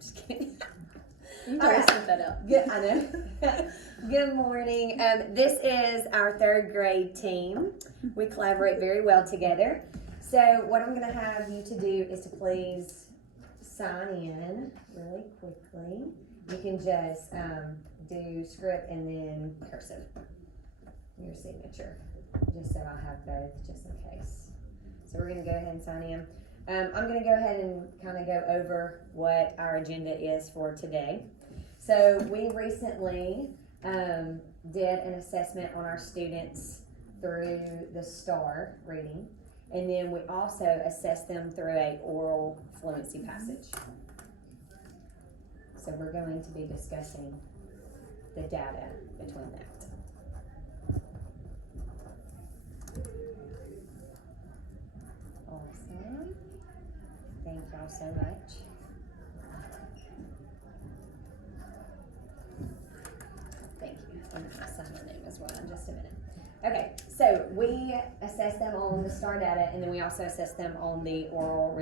just kidding. You All already right. set that up. Good, I know. Good morning. This is our third grade team. We collaborate very well together. So what I'm going to have you to do is to please sign in really quickly. You can just do script and then cursive. Your signature, just so I have both, just in case. So we're going to go ahead and sign in. I'm going to go ahead and kind of go over what our agenda is for today. So we recently did an assessment on our students through the STAR reading, and then we also assessed them through a oral fluency passage. So we're going to be discussing the data between that. Awesome. Thank y'all so much. Thank you. I'm going to sign my name as well in just a minute. Okay, so we assess them on the STAR data, and then we also assess them on the oral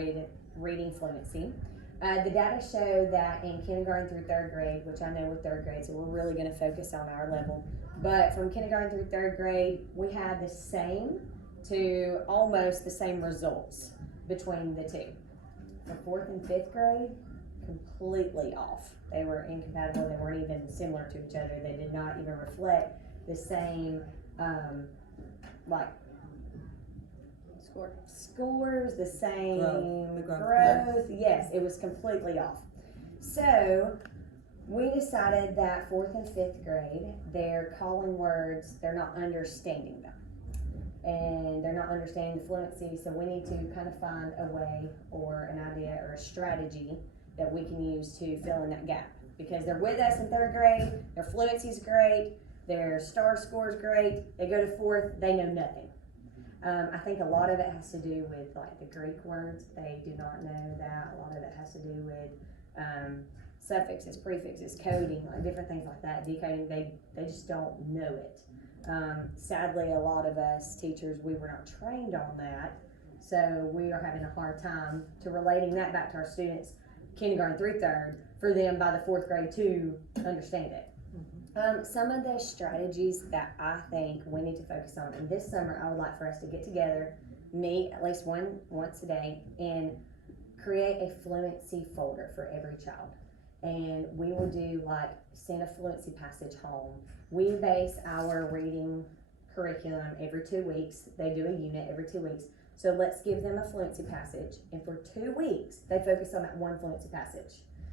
reading fluency. The data show that in kindergarten through third grade, which I know we're third grade, so we're really going to focus on our level, but from kindergarten through third grade, we had the same to almost the same results between the two. For fourth and fifth grade, completely off. They were incompatible. They weren't even similar to each other. They did not even reflect the same, scores, the same growth. Yes, it was completely off. So we decided that fourth and fifth grade, they're calling words, they're not understanding them. And they're not understanding the fluency, so we need to kind of find a way or an idea or a strategy that we can use to fill in that gap. Because they're with us in third grade, their fluency's great, their STAR score's great, they go to fourth, they know nothing. I think a lot of it has to do with like the Greek words, they do not know that. A lot of it has to do with suffixes, prefixes, coding, like different things like that, decoding, they just don't know it. Sadly, a lot of us teachers, we were not trained on that, so we are having a hard time to relating that back to our students, kindergarten through third, for them by the fourth grade to understand it. Some of the strategies that I think we need to focus on, and this summer I would like for us to get together, meet at least once a day, and create a fluency folder for every child. And we will do like send a fluency passage home. We base our reading curriculum every 2 weeks. They do a unit every 2 weeks. So let's give them a fluency passage, and for 2 weeks they focus on that one fluency passage.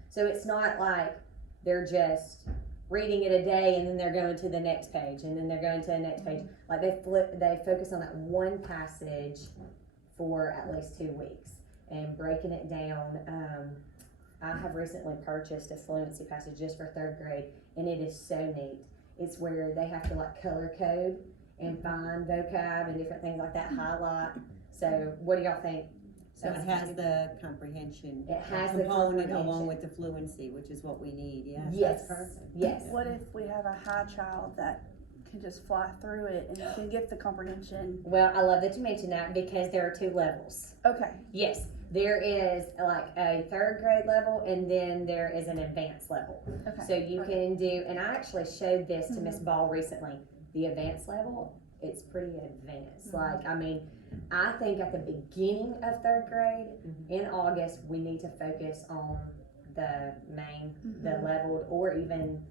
So it's not like they're just reading it a day and then they're going to the next page and then they're going to the next page. Like they focus on that one passage for at least 2 weeks and breaking it down. I have recently purchased a fluency passage just for third grade, and it is so neat. It's where they have to like color code and find vocab and different things like that, highlight. So what do y'all think? So it has the comprehension It has the component comprehension. along with the fluency, which is what we need. Yes, Yes. that's perfect. Yes. What if we have a high child that can just fly through it and can get the comprehension? Well, I love that you mentioned that because there are 2 levels. Okay. Yes, there is like a third grade level, and then there is an advanced level. Okay. So you can do, and I actually showed this to Miss Ball recently. The advanced level, it's pretty advanced. Like, I mean, I think at the beginning of third grade in August, we need to focus on the main, the leveled, or even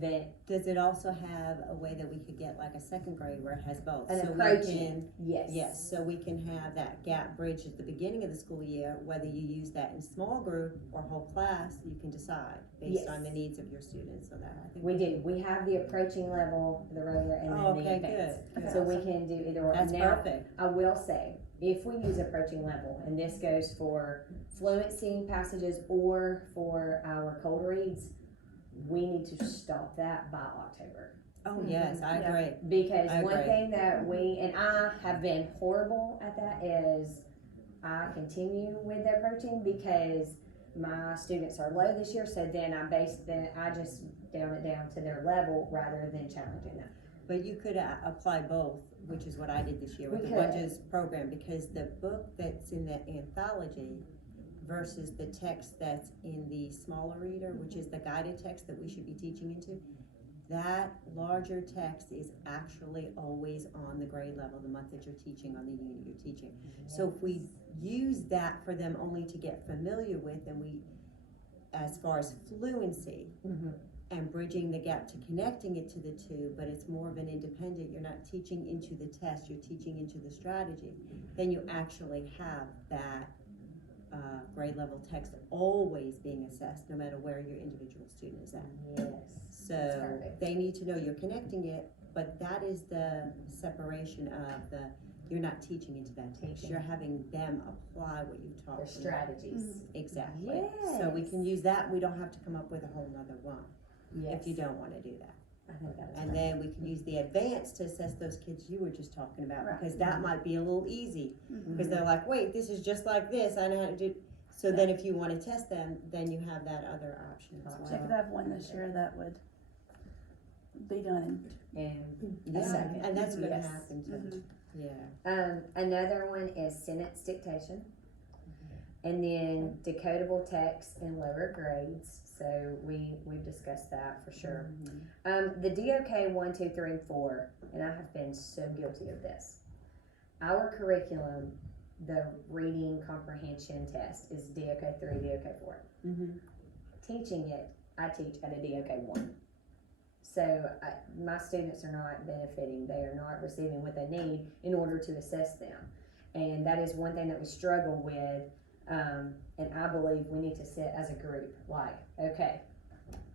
the Does it also have a way that we could get like a second grade where it has both? an so approaching. we can, Yes. yes, so we can have that gap bridge at the beginning of the school year, whether you use that in small group or whole class, you can decide based on the needs of your students. So that I think We do. We have the approaching level, the regular, and then the okay, advanced. good. So we can do either or. That's Now, perfect. I will say, if we use approaching level, and this goes for fluency passages or for our cold reads, we need to stop that by October. Oh yes, I Yeah. agree. Because I one agree. thing that we, and I have been horrible at that, is I continue with the approaching because my students are low this year, so then I just down it down to their level rather than challenging them. But you could apply both, which is what I did this year with We the could. Budges program, because the book that's in the anthology versus the text that's in the smaller reader, which is the guided text that we should be teaching into, that larger text is actually always on the grade level, the month that you're teaching, on the unit you're teaching. So if we use that for them only to get familiar with, and we, as far as fluency, and bridging the gap to connecting it to the two, but it's more of an independent, you're not teaching into the test, you're teaching into the strategy, then you actually have that grade level text always being assessed, no matter where your individual student is at. Yes. So perfect. they need to know you're connecting it, but that is the separation of the, you're not teaching into that text, you're having them apply what you've taught Their them. strategies. Exactly. So we can use that, we don't have to come up with a whole nother one, Yes. if you don't wanna do that. I think that is And then we can use the advanced to assess those kids you were just talking about, Right. because that might be a little easy. Mhm. Because they're like, wait, this is just like this, I know how to do, so then if you wanna test them, then you have that other option as So I could well. have one this year that would be done And Yeah, second. and that's gonna Yes. happen in, too, yeah. Another one is sentence dictation. And then decodable text in lower grades, so we've discussed that for sure. The DOK 1, 2, 3, and 4, and I have been so guilty of this. Our curriculum, the reading comprehension test is DOK 3, DOK 4. Teaching it, I teach at a DOK 1. So my students are not benefiting, they are not receiving what they need in order to assess them. And that is one thing that we struggle with. And I believe we need to sit as a group, like, okay.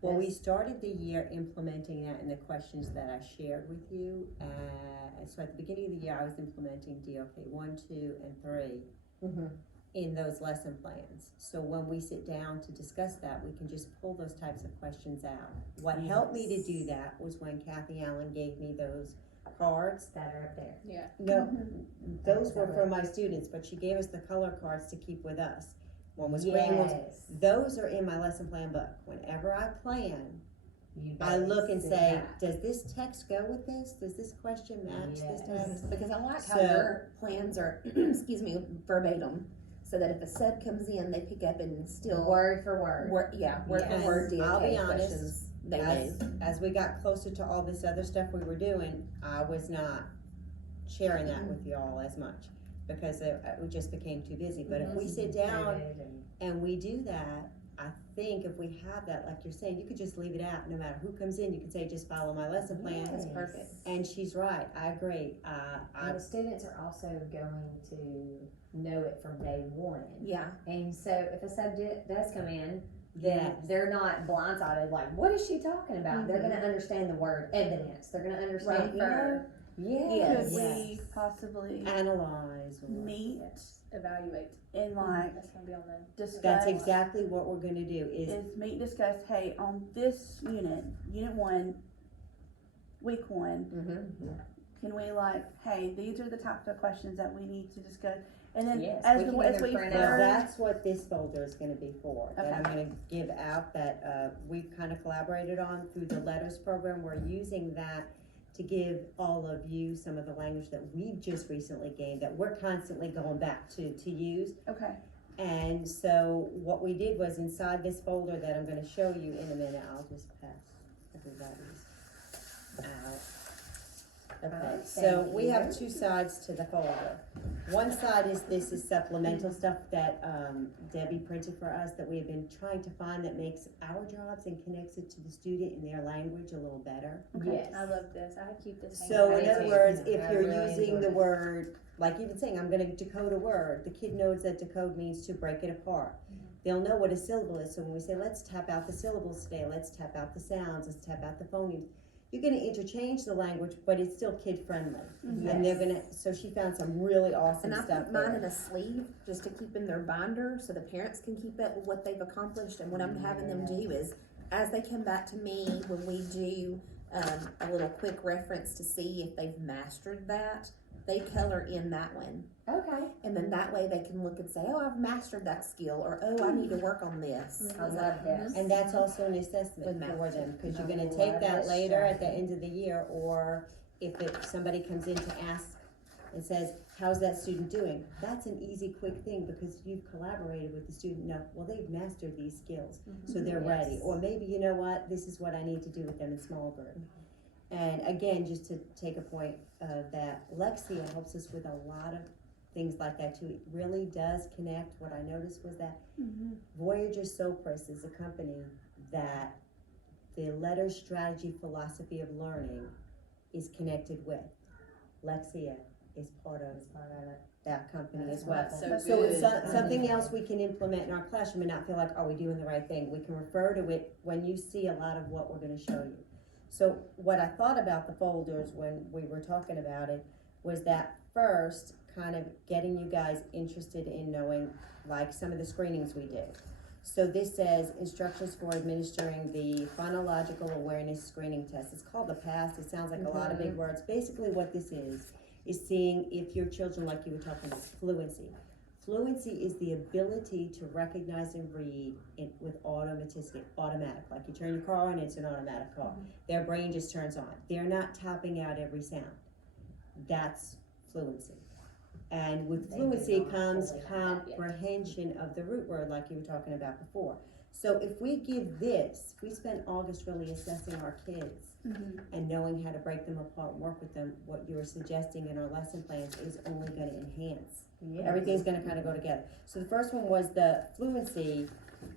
Well, we started the year implementing that in the questions that I shared with you. So at the beginning of the year, I was implementing DOK 1, 2, and 3 in those lesson plans. So when we sit down to discuss that, we can just pull those types of questions out. What helped me to do that was when Kathy Allen gave me those cards. That are up there. Yeah. No, those were for my students, but she gave us the color cards to keep with us. One was green, one was, Yes. those are in my lesson plan book. Whenever I plan, You I look and see say, that. does this text go with this? Does this question match this Yes. text? Because I like how So- your plans are, excuse me, verbatim, so that if a sub comes in, they pick up and still word for word. word for Yes. word I'll be DOK honest, questions they know. As we got closer to all this other stuff we were doing, I was not sharing that with y'all as much, because it just became too busy. But if we sit down and we do that, I think if we have that, like you're saying, you could just leave it out, no matter who comes in, you could say, just follow my lesson plan. That's perfect. And she's right, I agree, And the students are also going to know it from day one. Yeah, And so if a subject does come in, Yes. then they're not blindsided, like, what is she talking about? They're gonna understand the word evidence, they're gonna understand Right. Yes. Could Yes. we possibly Analyze. Or, meet evaluate. and like That's gonna be on the. discuss? that's exactly what we're gonna do, Is meet and discuss, hey, on this unit 1, week 1, Mm-hmm. can we like, hey, these are the types of questions that we need to discuss? And then Yes, as we we, can as even we print Well, out. further, that's what this folder is gonna be for, that I'm Okay. gonna give out, that, we've kind of collaborated on through the letters program. We're using that to give all of you some of the language that we've just recently gained, that we're constantly going back to use. okay, And so what we did was, inside this folder that I'm gonna show you in a minute, I'll just pass everybody's out. Okay, so thank we have you. 2 sides to the folder. One side is, this is supplemental stuff that Debbie printed for us, that we have been trying to find, that makes our jobs and connects it to the student in their language a little better. Yes. I love this. I keep this. So I in do other too. words, if I you're really using enjoy the it. word, like even saying, I'm gonna decode a word, the kid knows that decode means to break it apart. They'll know what a syllable is, so when we say, let's tap out the syllables today, let's tap out the sounds, let's tap out the phonemes. You're gonna interchange the language, but it's still kid-friendly. And they're gonna, so she found some really awesome And I stuff put mine in there. a sleeve just to keep in their binder so the parents can keep up with what they've accomplished. And what I'm having them do is, as they come back to me, when we do a little quick reference to see if they've mastered that, they color in that one. Okay. And then that way they can look and say, oh, I've mastered that skill, or oh, I need to work on this. I love this. And that's also an assessment With for math. them, cause you're I gonna love take that this later at the strategy. end of the year, or if somebody comes in to ask and says, how's that student doing? That's an easy, quick thing because you've collaborated with the student. No, well, they've mastered these skills, so they're ready. Yes. Or maybe, you know what, this is what I need to do with them in small group. And again, just to take a point of that, Lexia helps us with a lot of things like that too. It really does connect. What I noticed was that Voyager Sopris is a company that the letter, strategy, philosophy of learning is connected with. Lexia is part of that company as well. That's So good. it's something else we can implement in our classroom and not feel like, are we doing the right thing? We can refer to it when you see a lot of what we're gonna show you. So what I thought about the folders when we were talking about it was that first, kind of getting you guys interested in knowing like some of the screenings we did. So this says instructions for administering the phonological awareness screening test. It's called the PASS. It sounds like a lot of big words. Basically what this is seeing if your children, like you were talking about, fluency. Fluency is the ability to recognize and read with automatic. Like you turn your car on, it's an automatic car. Their brain just turns on. They're not tapping out every sound. That's fluency. And with fluency comes comprehension of the root word, like you were talking about before. So if we give this, we spent August really assessing our kids and knowing how to break them apart and work with them, what you were suggesting in our lesson plans is only gonna enhance. Everything's gonna kind of go together. So the first one was the fluency,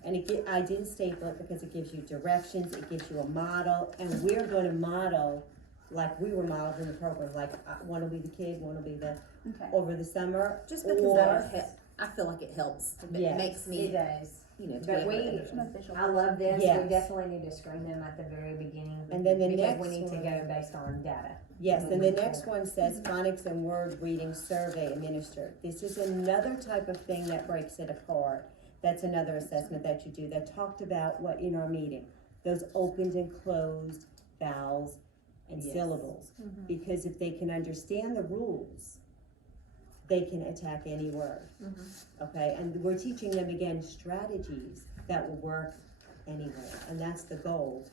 and I didn't staple it because it gives you directions, it gives you a model, and we're gonna model like we were modeled in the program, like one will be the kid, one will be the, over the summer. Just because I feel like it helps. It Yes. makes me, It does. you know, to But be able to There's no official. I love this. We Yes. definitely need to screen them at the very beginning. And then the because next we need to one- go based on data. Yes, and the next one says phonics and word reading survey administered. This is another type of thing that breaks it apart. That's another assessment that you do that talked about what in our meeting, those opened and closed vowels and Yes. syllables. Because if they can understand the rules, they can attack any word. Okay, and we're teaching them again strategies that will work anywhere, and that's the goal,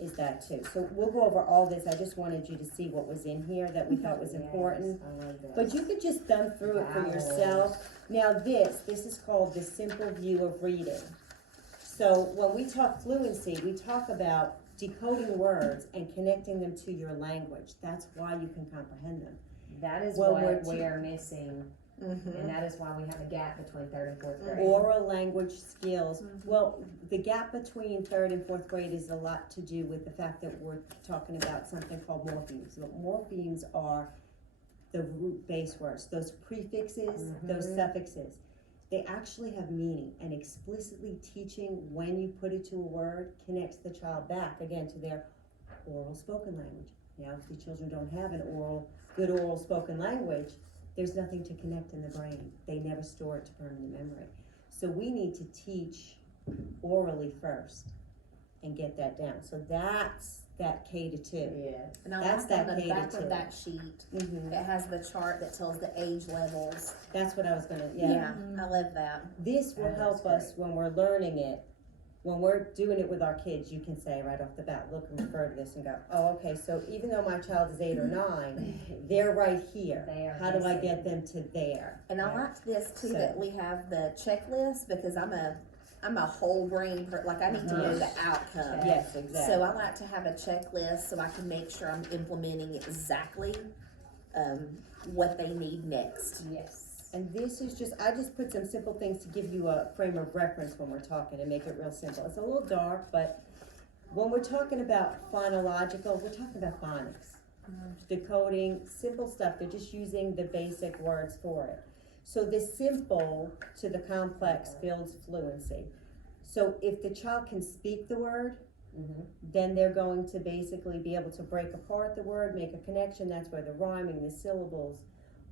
is that too. So we'll go over all this. I just wanted you to see what was in here that we thought was important. Yes, I love this. But you could just thumb through it for Vowels. yourself. Now this is called the simple view of reading. So when we talk fluency, we talk about decoding words and connecting them to your language. That's why you can comprehend them. That is Well, what we're we are missing, and that is why we have a gap between third and fourth grade. Oral language skills. Well, the gap between third and fourth grade is a lot to do with the fact that we're talking about something called morphemes. So morphemes are the root base words, those prefixes, those suffixes. They actually have meaning, and explicitly teaching when you put it to a word connects the child back again to their oral spoken language. Now, if the children don't have an good oral spoken language, there's nothing to connect in the brain. They never store it to permanent memory. So we need to teach orally first and get that down. So that's that K to 2. Yes. and I That's like on that the K to back 2. of that sheet, Mhm. it has the chart that tells the age levels. That's what I was gonna, I love that. This will That's help us when we're learning it. When we're doing it with our kids, you can say right off the bat, look and refer to this and go, oh, okay, so even though my child is 8 or 9, they're right here. They are How do I missing. get them to there? And I liked this too, So- that we have the checklist, because I'm a whole brain like I need to know the outcome. Yes, exactly. So I like to have a checklist so I can make sure I'm implementing exactly what they need next. Yes. And this is I just put some simple things to give you a frame of reference when we're talking and make it real simple. It's a little dark, but when we're talking about phonological, we're talking about phonics. Decoding, simple stuff. They're just using the basic words for it. So the simple to the complex builds fluency. So if the child can speak the word, then they're going to basically be able to break apart the word, make a connection. That's where the rhyming, the syllables,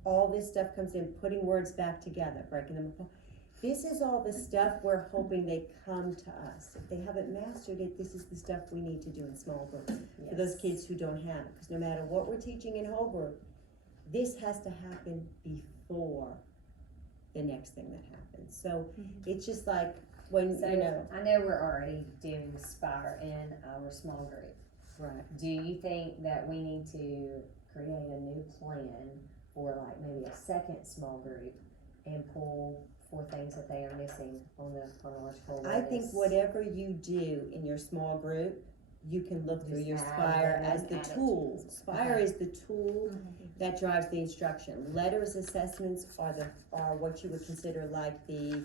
all this stuff comes in, putting words back together, breaking them apart. This is all the stuff we're hoping they come to us. If they haven't mastered it, this is the stuff we need to do in small groups for those kids who don't have it. Because no matter what we're teaching in whole group, this has to happen before the next thing that happens. So it's just like when, So you know. I know we're already doing Spire in our small group. Right. Do you think that we need to create a new plan for like maybe a second small group and pull for things that they are missing on the chronological. I think whatever you do in your small group, you can look through Just your add Spire them as in, the add it. tool. Spire Okay. is the tool that drives the instruction. Letters assessments are what you would consider like the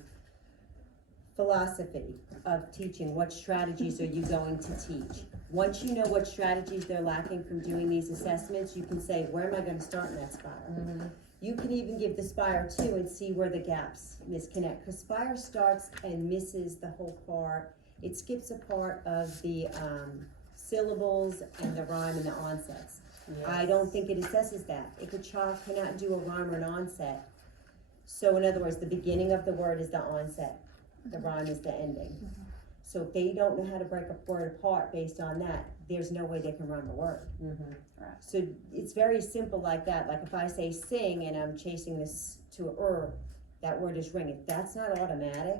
philosophy of teaching. What strategies are you going to teach? Once you know what strategies they're lacking from doing these assessments, you can say, where am I gonna start in that Spire? Mhm. You can even give the Spire 2 and see where the gaps misconnect, because Spire starts and misses the whole part. It skips a part of the syllables and the rhyme and the onsets. I Yes. don't think it assesses that. If a child cannot do a rhyme or an onset, so in other words, the beginning of the word is the onset, the rhyme is the ending. So if they don't know how to break a word apart based on that, there's no way they can rhyme a word. Mhm. So it's very simple like that. Like if I say sing and I'm chasing this to a that word is ring. If that's not automatic,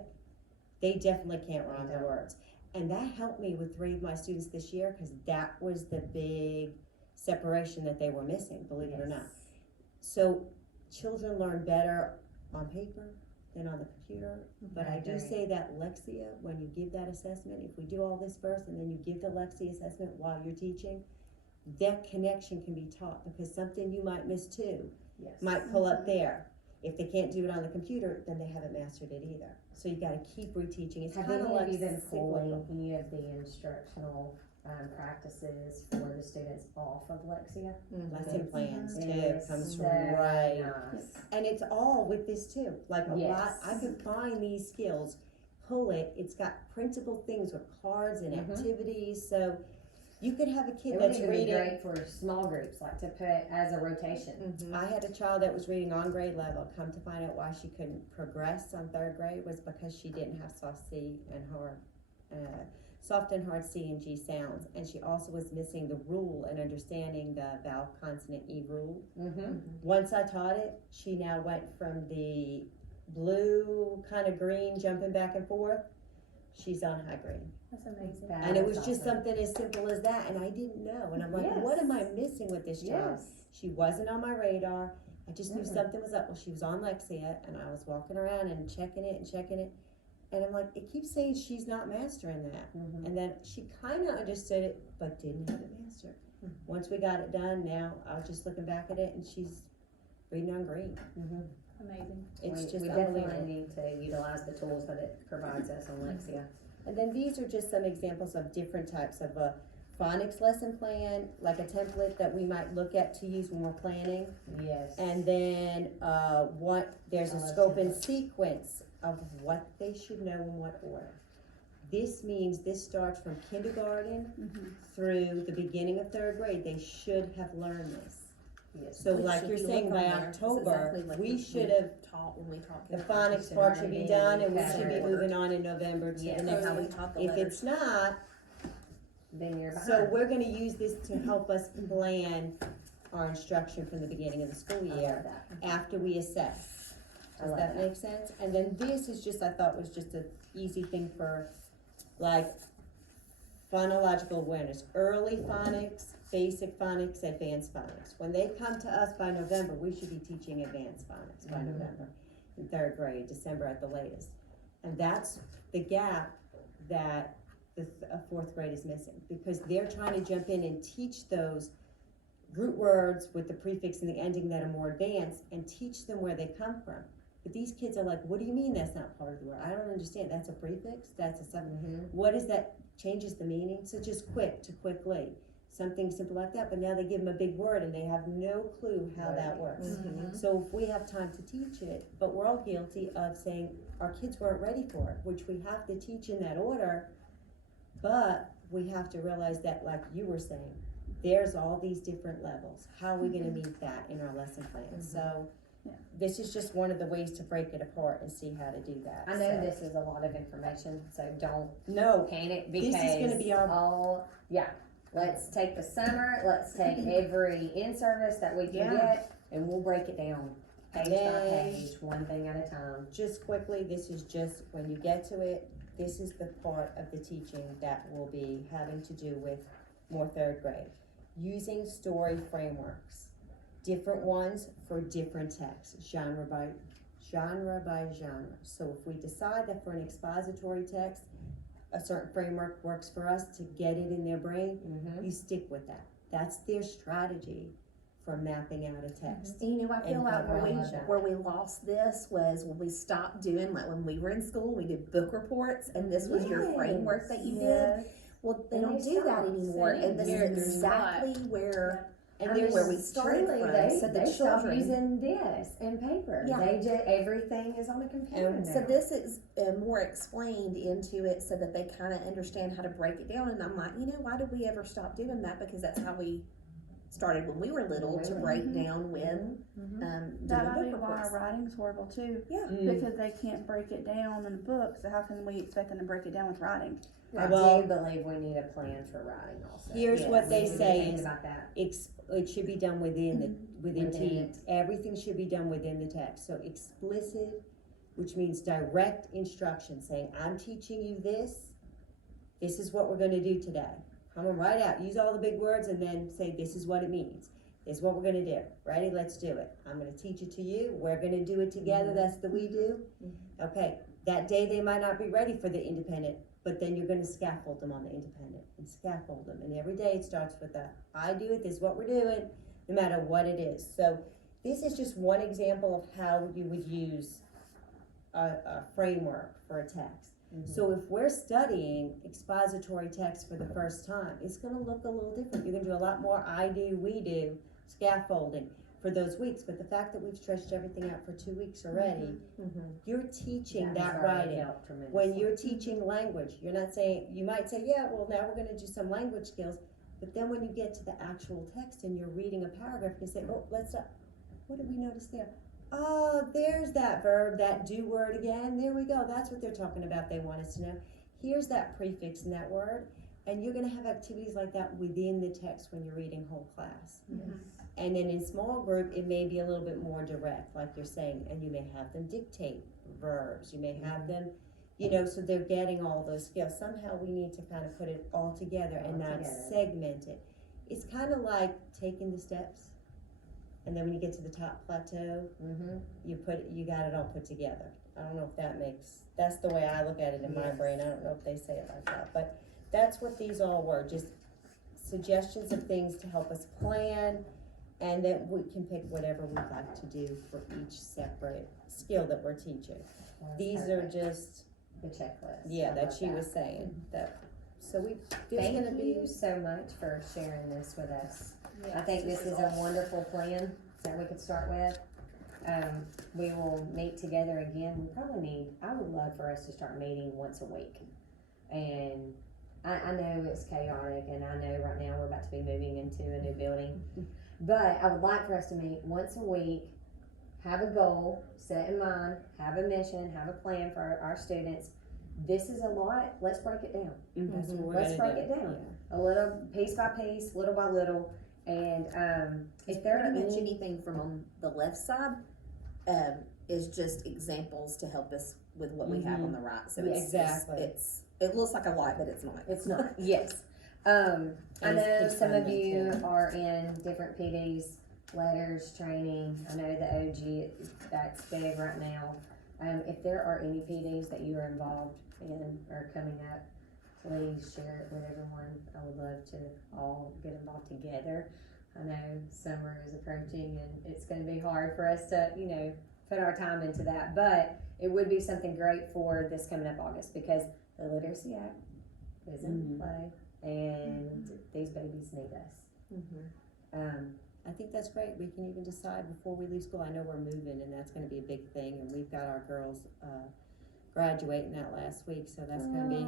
they definitely can't rhyme the words. And that helped me with 3 of my students this year, because that was the big separation that they were missing, believe it or not. Yes. So children learn better on paper than on the computer. But I do agree. say that Lexia, when you give that assessment, if we do all this first and then you give the Lexia assessment while you're teaching, that connection can be taught, because something you might miss too Yes. might pull up there. If they can't do it on the computer, then they haven't mastered it either. So you gotta keep reteaching. It's Have kind of any like of you been cyclical. pulling any of the instructional practices for the students off of Lexia? Lesson plans It too, is comes so right. nice. And it's all with this too, like a lot, Yes. I could find these skills, pull it, it's got printable things with cards and Mhm. activities, so you could have a It kid would that's even be reading. great for small groups, like to put as a rotation. I had a child that was reading on grade level. Come to find out why she couldn't progress on 3rd grade was because she didn't have soft C and hard, soft and hard C and G sounds, and she also was missing the rule and understanding the vowel consonant E rule. Mm-hmm. Once I taught it, she now went from the blue kind of green jumping back and forth. She's on high grade. That's amazing. And it was just something as simple as that, and I didn't know. And I'm like, what am I missing with this child? Yes. She wasn't on my radar. I just knew Mm-mm. something was up. Well, she was on Lexia, and I was walking around and checking it. And I'm like, it keeps saying she's not mastering that. Mm-hmm. And then she kind of understood it, but didn't have it mastered. Once we got it done, now I was just looking back at it, and she's reading on green. Mm-hmm. Amazing. It's just we unbelievable. definitely need to utilize the tools that it provides us on Lexia. And then these are just some examples of different types of a phonics lesson plan, like a template that we might look at to use when we're planning. Yes. And then there's a I love scope and templates. sequence of what they should know in what order. This means this starts from kindergarten through the beginning of 3rd grade. They should have learned this. Yes. So Which, like if you're you saying look by on there, it's October, exactly like we should have, taught when we taught the kindergarten. phonics part should be done, and we Yeah. should be moving on in November to Yeah. the And next how we one. taught the If letters. it's not, Then you're behind. so we're gonna use this to help us plan our instruction from the beginning of the school I love year, that. after we assess. I Does love that that. make sense? And then this is just, I thought was just an easy thing for, like, phonological awareness, early phonics, basic phonics, advanced phonics. When they come to us by November, we should be teaching advanced phonics by Mhm. November, in 3rd grade, December at the latest. And that's the gap that the 4th grade is missing, because they're trying to jump in and teach those root words with the prefix and the ending that are more advanced, and teach them where they come from. But these kids are like, what do you mean that's not part of the word? I don't understand. That's a prefix? That's a something. Mm-hmm. What is that? Changes the meaning? So just quick to quickly. Something simple like that, but now they give them a big word and they have no clue how that works. Mhm. So if we have time to teach it, but we're all guilty of saying our kids weren't ready for it, which we have to teach in that order, but we have to realize that, like you were saying, there's all these different levels. How are we gonna meet that in our lesson plan? So this is just one of the ways to break it apart and see how to do that. I know So- this is a lot of information, so don't No, panic This because is gonna be our- let's take the summer, let's take every in-service that we can get, and we'll break it down page by Then- page, one thing at a time. just quickly, this is just, when you get to it, this is the part of the teaching that will be having to do with more 3rd grade. Using story frameworks different ones for different texts, genre by genre. So if we decide that for an expository text, a certain framework works for us to get it in their brain, you stick with that. That's their strategy for mapping out a text. And you know, I feel And like cover all of that. where we lost this was when we stopped doing, like when we were in school, we did book reports, and this was your framework that you did. Yes. Well, they And don't they do that stopped. anymore, and this You're is exactly where And I mean, there's where we started Truly, from. they, So the they stopped children, using this and paper. Yeah. They just, everything is on a computer And now. so this is more explained into it so that they kind of understand how to break it down. And I'm like, you know, why did we ever stop doing that? Because that's how we started when we were little to Really? break down with That doing might be book why our reports. writing's horrible too, Yeah. because they can't break it down in a book, so how can we expect them to break it down with writing? I Well- do believe we need a plan for writing also. Here's Yes, what they we need to say think is- about that. it should be done within Within text. Everything should be done within the text. So explicit, which means direct instruction, saying, I'm teaching you this. This is what we're gonna do today. I'm gonna write out, use all the big words, and then say, this is what it means. This is what we're gonna do. Ready? Let's do it. I'm gonna teach it to you. We're gonna do it together. That's the we do. Okay, that day they might not be ready for the independent, but then you're gonna scaffold them on the independent and scaffold them. And every day it starts with a, I do it, this is what we're doing, no matter what it is. So this is just one example of how you would use a framework for a text. So if we're studying expository text for the first time, it's gonna look a little different. You're gonna do a lot more I do, we do, scaffolding for those weeks. But the fact that we've stretched everything out for 2 weeks already, you're teaching has that already writing. helped tremendously. When you're teaching language, you're not saying, you might say, yeah, well, now we're gonna do some language skills, but then when you get to the actual text and you're reading a paragraph, you say, oh, let's stop. What did we notice there? Oh, there's that verb, that do word again. There we go. That's what they're talking about. They want us to know. Here's that prefix in that word. And you're gonna have activities like that within the text when you're reading whole class. And then in small group, it may be a little bit more direct, like you're saying, and you may have them dictate verbs. You may have them, you know, so they're getting all those skills. Somehow we need to kind of put it all together and All not together. segment it. It's kind of like taking the steps, and then when you get to the top plateau, you got it all put together. I don't know if that makes, that's the way I look at it in my Yes. brain. I don't know if they say it like that, but that's what these all were, just suggestions of things to help us plan, and that we can pick whatever we'd like to do for each separate skill that we're teaching. That's These perfect. are just, The checklist. yeah, I that love she was saying, that, so there's Thank gonna be, you so much for sharing this with us. I Yes, think this is a wonderful plan that we could start with. We will meet together again. We probably need, I would love for us to start meeting once a week. And I know it's chaotic, and I know right now we're about to be moving into a new building. But I would like for us to meet once a week, have a goal set in mind, have a mission, have a plan for our students. This is a lot, let's break it down. that's what we're Let's gonna break do. it down. A little, piece by piece, little by little, and, if there are Pretty much any, anything from on the left side is just examples to help us with what we have on the right. So Yeah, exactly. it looks like a lot, but it's not. it's not, yes. I And know it's some of fun you too. are in different PDs, letters, training. I know the OG, that's big right now. If there are any PDs that you are involved in or coming up, please share it with everyone. I would love to all get involved together. I know summer is approaching and it's gonna be hard for us to, you know, put our time into that, but it would be something great for this coming up August because the Literacy Act is in play and these babies need us. I think that's great. We can even decide before we leave school. I know we're moving, and that's gonna be a big thing, and we've got our girls, graduating that last week, so that's gonna be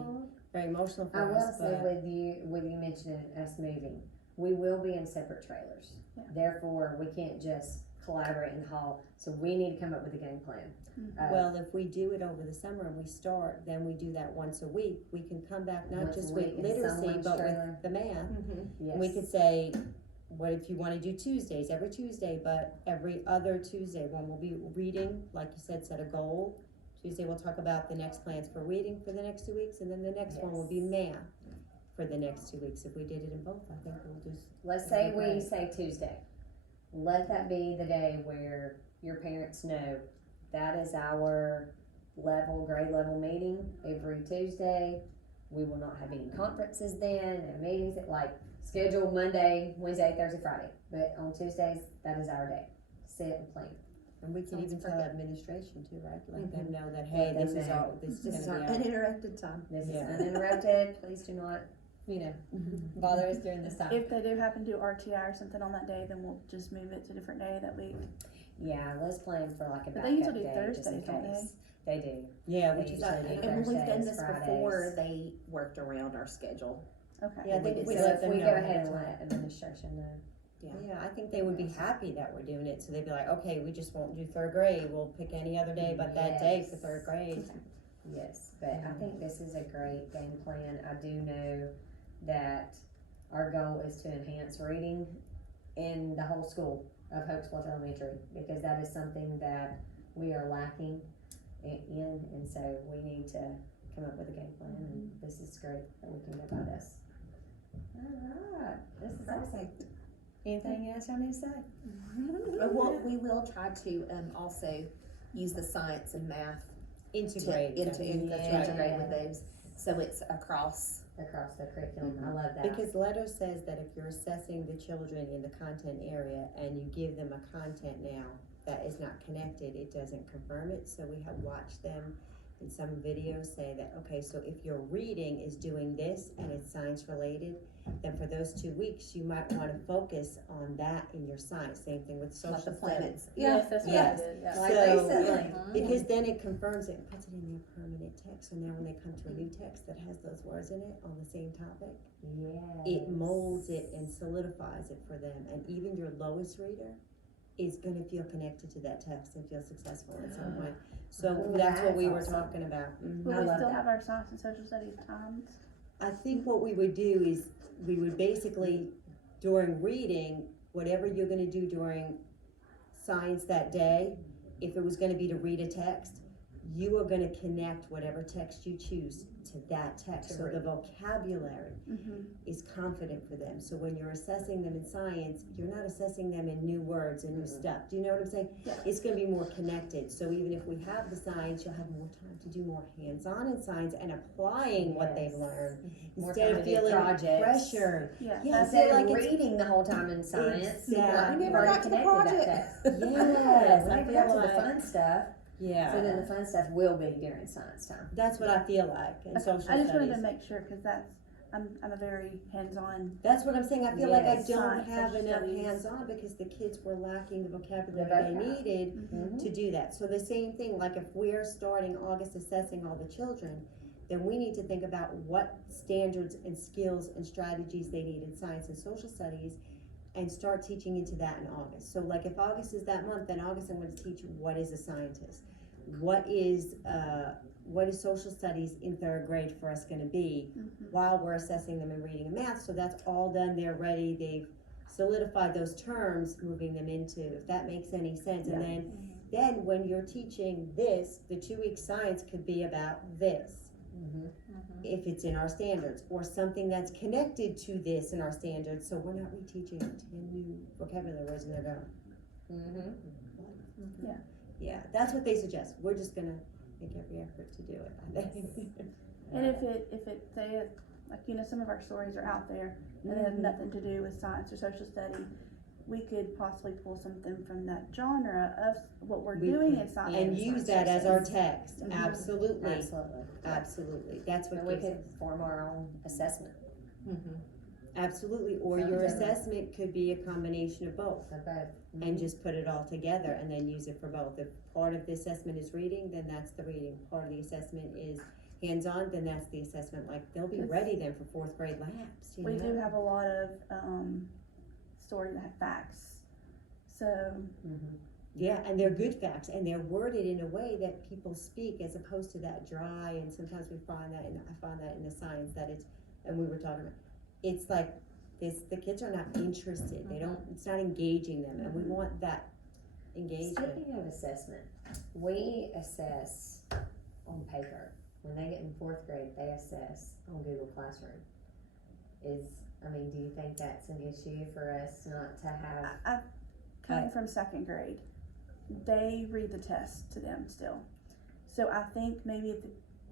very emotional I for will us, say but. with you mentioning us moving, we will be in separate trailers. Yeah. Therefore, we can't just collaborate and haul, so we need to come up with a game plan. Well, if we do it over the summer and we start, then we do that once a week, we can come back not Once a just with week in literacy, someone's but trailer. with the math. Yes. And we could say, what if you wanna do Tuesdays, every Tuesday, but every other Tuesday, one will be reading, like you said, set a goal. Tuesday, we'll talk about the next plans for reading for the next 2 weeks, and then the next one will be math for the next 2 weeks. If we did it in both, I think we'll just. Let's say we Okay. say Tuesday. let that be the day where your parents know that is our grade level meeting every Tuesday. We will not have any conferences then and meetings scheduled Monday, Wednesday, Thursday, Friday. But on Tuesdays, that is our day. Sit and plan. And we can Sounds even tell perfect. administration too, right? Let them know that, Let hey, them this is know. this This is is our gonna be our. uninterrupted time. This Yeah. is uninterrupted. Please do not, bother us during this time. If they do happen to do RTI or something on that day, then we'll just move it to a different day that week. Yeah, let's plan for like a But they backup usually do day just in Thursdays, don't case. They do. Yeah, They which is, usually do. And when we've done Thursdays, this Fridays. before, they worked around our schedule. Okay. yeah, I think we So let if them we know go ahead ahead of and time. let administration know. Yeah, I think they would be happy that we're doing it, so they'd be like, okay, we just won't do third grade, we'll pick any other day but that day for third grade. Yes, but I think this is a great game plan. I do know that our goal is to enhance reading in the whole school of Hokes Bluff Elementary, because that is something that we are lacking in, and so we need to come up with a game plan, and this is great that we can go by this. Alright, this is awesome. Anything else y'all need to say? Well, we will try to, also use the science and math Integrate. to integrate Yeah. with those, so it's across. Across the curriculum, I love that. Because letter says that if you're assessing the children in the content area and you give them a content now that is not connected, it doesn't confirm it, so we have watched them in some videos say that, okay, so if your reading is doing this and it's science related, then for those 2 weeks, you might wanna focus on that in your science, same thing with Like social the studies. planets. Yes, that's what Yes. I did, yeah. Like So, recently. Because then it confirms it and puts it in their permanent text, so now when they come to a new text that has those words in it on the same topic, Yes. it molds it and solidifies it for them, and even your lowest reader is gonna feel connected to that text and feel successful in some way. So Ooh, that's what we that's were awesome. talking about. Will I we love still that. have our science and social studies times? I think what we would do is, we would basically, during reading, whatever you're gonna do during science that day, if it was gonna be to read a text, you are gonna connect whatever text you choose to that text, To so the read. vocabulary Mm-hmm. is confident for them. So when you're assessing them in science, you're not assessing them in new words and new stuff. Do you know what I'm saying? Yeah. It's gonna be more connected. So even if we have the science, you'll have more time to do more hands-on in science and applying what they've Yes. learned. More Instead time of to do feeling projects. pressure. Yeah. Yeah, I Instead feel of like it's, reading the whole time in science, Exactly. We never already got to the connected that project. text. yes, When I I feel get to the like, fun stuff, so then yeah, the fun stuff will be during science time. that's what I feel like in Okay, social I just wanted to studies. make sure, cause I'm a very hands-on. That's what I'm saying, I feel like I Yes. don't Science, have social enough studies. hands-on because the kids were lacking the vocabulary The they vocab. needed Mhm. to do that. So the same thing, like if we're starting August assessing all the children, then we need to think about what standards and skills and strategies they need in science and social studies and start teaching into that in August. So like if August is that month, then August I'm gonna teach what is a scientist? What is social studies in third grade for us gonna be while we're assessing them in reading and math? So that's all done, they're ready, they've solidified those terms, moving them into, if that makes any sense. And then when you're teaching this, the 2-week science could be about this, if it's in our standards, or something that's connected to this in our standards, so we're not reteaching 10 new vocabulary words and they're going, yeah, that's what they suggest. We're just gonna make every effort to do it, I think. And if it say, like, some of our stories are out there and they have Mhm. nothing to do with science or social study, we could possibly pull something from that genre of what we're We doing could, in science. And use that as our Social text, Mhm. absolutely, Absolutely. absolutely, that's what And we gives could us. form our own assessment Absolutely, or Sounds your good. assessment could be a combination of both, of both. and just put it all together and then use it for both. If part of the assessment is reading, then that's the reading, part of the assessment is hands-on, then that's the assessment, like, they'll be Yes. ready then for 4th grade labs, you know? We do have a lot of, story facts, so, Yeah, and they're good facts, and they're worded in a way that people speak as opposed to that dry, and sometimes we find that, I find that in the science, that it's, and we were talking about, it's like, the kids are not interested, they don't, it's not engaging them, and we want that engagement. Speaking of assessment, we assess on paper. When they get in 4th grade, they assess on Google Classroom. Do you think that's an issue for us not to have? I coming from second grade, they read the test to them still. So I think maybe at the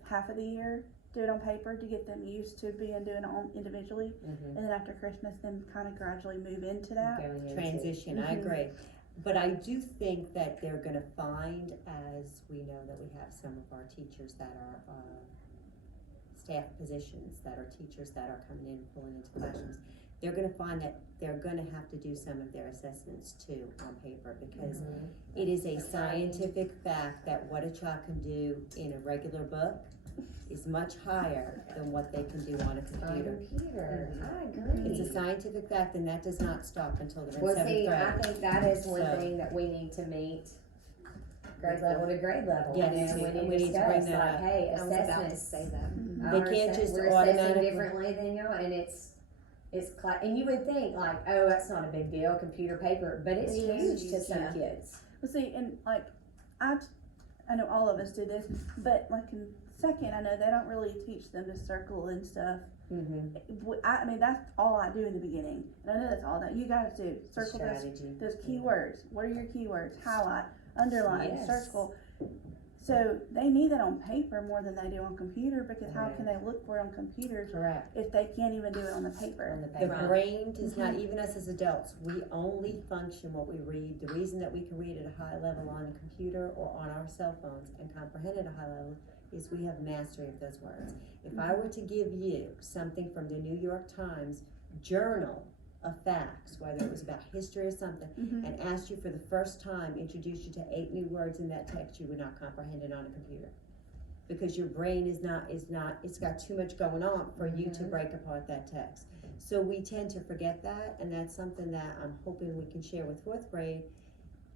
half of the year, do it on paper to get them used to doing it on individually, Mhm. and then after Christmas, then kind of gradually move into that. Going into- transition, I Mhm. agree. But I do think that they're gonna find, as we know that we have some of our teachers that are, staff positions, that are teachers that are coming in and pulling into classrooms, they're gonna find that they're gonna have to do some of their assessments too on paper, because Mhm. it is a scientific fact that what a child can do in a regular book is much higher than what they can do on a On a computer. computer, I agree. It's a scientific fact, and that does not stop until they're in Well, seventh see, grade. I think that is one So- thing that we need to meet grade level to grade level. Yes, You know, and we we need need to to bring discuss, that like, up. hey, I was about to assessments. say that. Mhm. They can't just We're assessing automatically- differently than y'all, and it's and you would think like, oh, that's not a big deal, computer, paper, but it's It is, huge to some yeah. kids. Well, see, and like, I know all of us do this, but like in second, I know they don't really teach them to circle and stuff. Mm-hmm. I mean, that's all I do in the beginning, and I know that's all that you guys do. Circle Strategy. those keywords. What are your keywords? Highlight, underline, Yes. circle. So they need that on paper more than they do on computer, because how can they look for it on computers Correct. if they can't even do it on the paper? On the The paper. brain does not, even us as adults, we only function what we read. The reason that we can read at a high level on a computer or on our cell phones and comprehend at a high level is we have mastery of those words. If I were to give you something from the New York Times journal of facts, whether it was about history or something, Mhm. and asked you for the first time, introduced you to 8 new words in that text, you would not comprehend it on a computer. Because your brain is not, it's got too much going on for you to Mhm. break apart that text. So we tend to forget that, and that's something that I'm hoping we can share with fourth grade,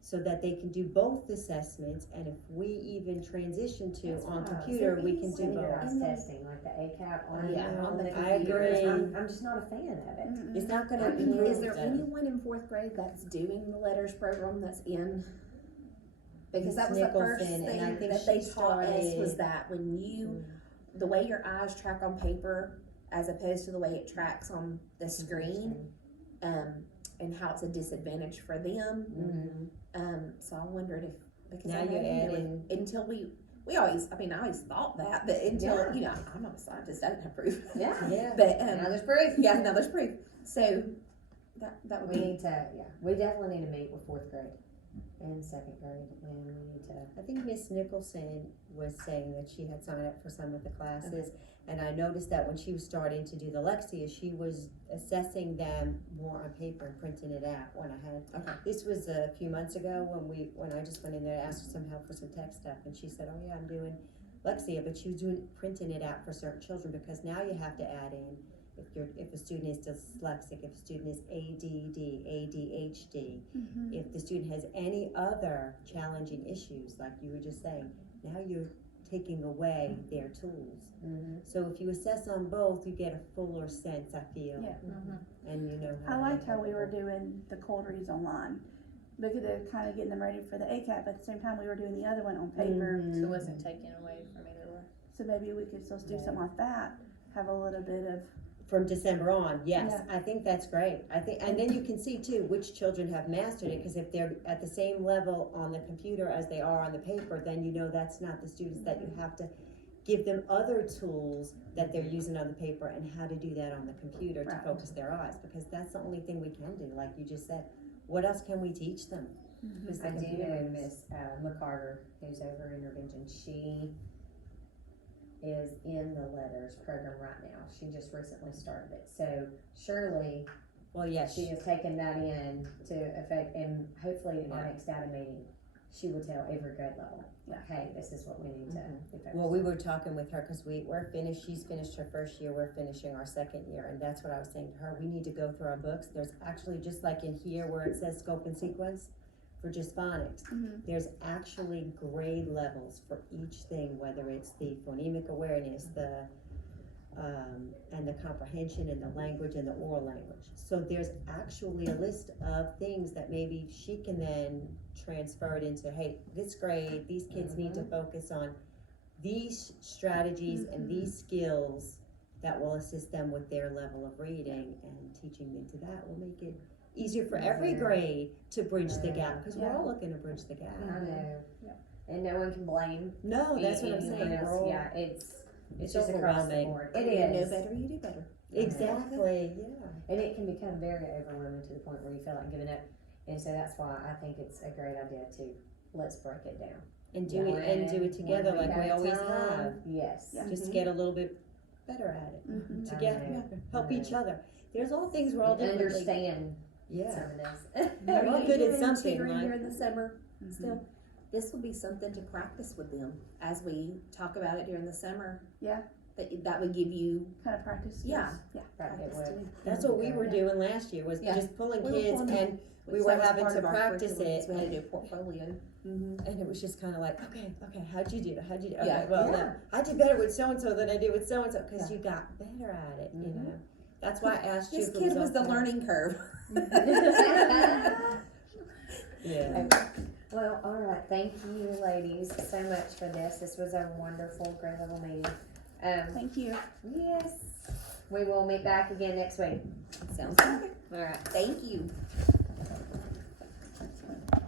so that they can do both assessments, and if we even transition to on computer, we can do both. Standardized testing, like the ACAP on, Yeah, on the I computers, agree. I'm just not a fan of it. Mm-mm. It's not gonna I mean, improve is there them. anyone in fourth grade that's doing the letters program that's in? Because Miss that was the first Nicholson, and I thing think that they she taught us was started- that when you, the way your eyes track on paper as opposed to the way it tracks on the screen, and how it's a disadvantage for them. Mhm. So I wondered if, because Now I know you're you adding- until we always, I always thought that, but until, Yeah. you know, I'm not a scientist, I don't have proof. Yeah. Yeah. But, Now there's proof. yeah, now there's proof. So that would We be, need to, we definitely need to meet with fourth grade and second grade, and we need to. I think Miss Nicholson was saying that she had signed up for some of the classes, and I noticed that when she was starting to do the Lexia, she was assessing them more on paper and printing it out when I had. Okay. This was a few months ago when I just went in there to ask her some help for some tech stuff, and she said, "Oh yeah, I'm doing Lexia," but she was printing it out for certain children, because now you have to add in if a student is dyslexic, if a student is ADD, ADHD, Mhm. if the student has any other challenging issues, like you were just saying, now you're taking away their tools. Mm-hmm. So if you assess on both, you get a fuller sense, I feel, Yeah. and you know how. I to liked make how we were it. doing the cold reads online, because they're kind of getting them ready for the ACAP, but at the same time, we were doing the other one on paper. Mhm. So it wasn't taken away from either one. So maybe we could still do something like that, have a little bit of, From December on, yes, Yeah. I think that's great. I think, and then you can see too which children have mastered it, because if they're at the same level on the computer as they are on the paper, then you know that's not the students that you have to give them other tools that they're using on the paper and how to do that on the computer to Right. focus their eyes, because that's the only thing we can do, like you just said. What else can we teach them? Because the I do computer know is- Miss McCarter, who's over intervention, she is in the letters program right now. She just recently started it. So surely Well, yes, she has taken that in to effect, and hopefully in our Yeah. next data meeting, she will tell every grade level, Yeah. hey, this is what we need to be focused well, on. we were talking with her, because we're finished, she's finished her first year, we're finishing our second year, and that's what I was saying to her, we need to go through our books. There's actually, just like in here where it says scope and sequence, for just phonics, Mhm. there's actually grade levels for each thing, whether it's the phonemic awareness, and the comprehension and the language and the oral language. So there's actually a list of things that maybe she can then transfer it into, hey, this grade, these kids need to focus on these strategies and these skills that will assist them with their level of reading, and teaching them to that will make it easier for every Easier. grade to bridge the gap, because we're Yeah. all looking to bridge the gap. I know. Yeah. And no one can blame No, that's what I'm anyone saying. else. We're all- Yeah, it's It's just across the overwhelming. board. When It you know is. better, you do better. Exactly, yeah. And it can become very overwhelming to the point where you feel like giving up. And so that's why I think it's a great idea to let's break it down. And do it together like we always have. Yes. Yeah. Just to get a little bit better at it. Mhm. Together, know. help each other. There's all things we're all And differently. understand Yeah. some of this. We're all Are you good at doing something, tutoring right? during the summer Mhm. still? This would be something to practice with them as we talk about it during the summer. Yeah. That would give you Kind of practice. Yeah. Yeah. Right, it practice would. doing. That's what we were doing last year, was Yeah. just pulling We were kids pulling- and we So were that was having part to of our practice curriculum, it. is we had to And, do a portfolio. and it was just kind of like, okay, how'd you do? How'd you do? Yeah. Okay, well, Yeah. I did better with so-and-so than I did with so-and-so, because Yeah. you got better at it, you Mhm. know? That's why I asked you This if it kid was all the fair. learning curve. Yeah. Well, all right. Thank you, ladies, so much for this. This was a wonderful grade level meeting. Thank you. Yes. We will meet back again next week. Sounds good. All right. Thank you.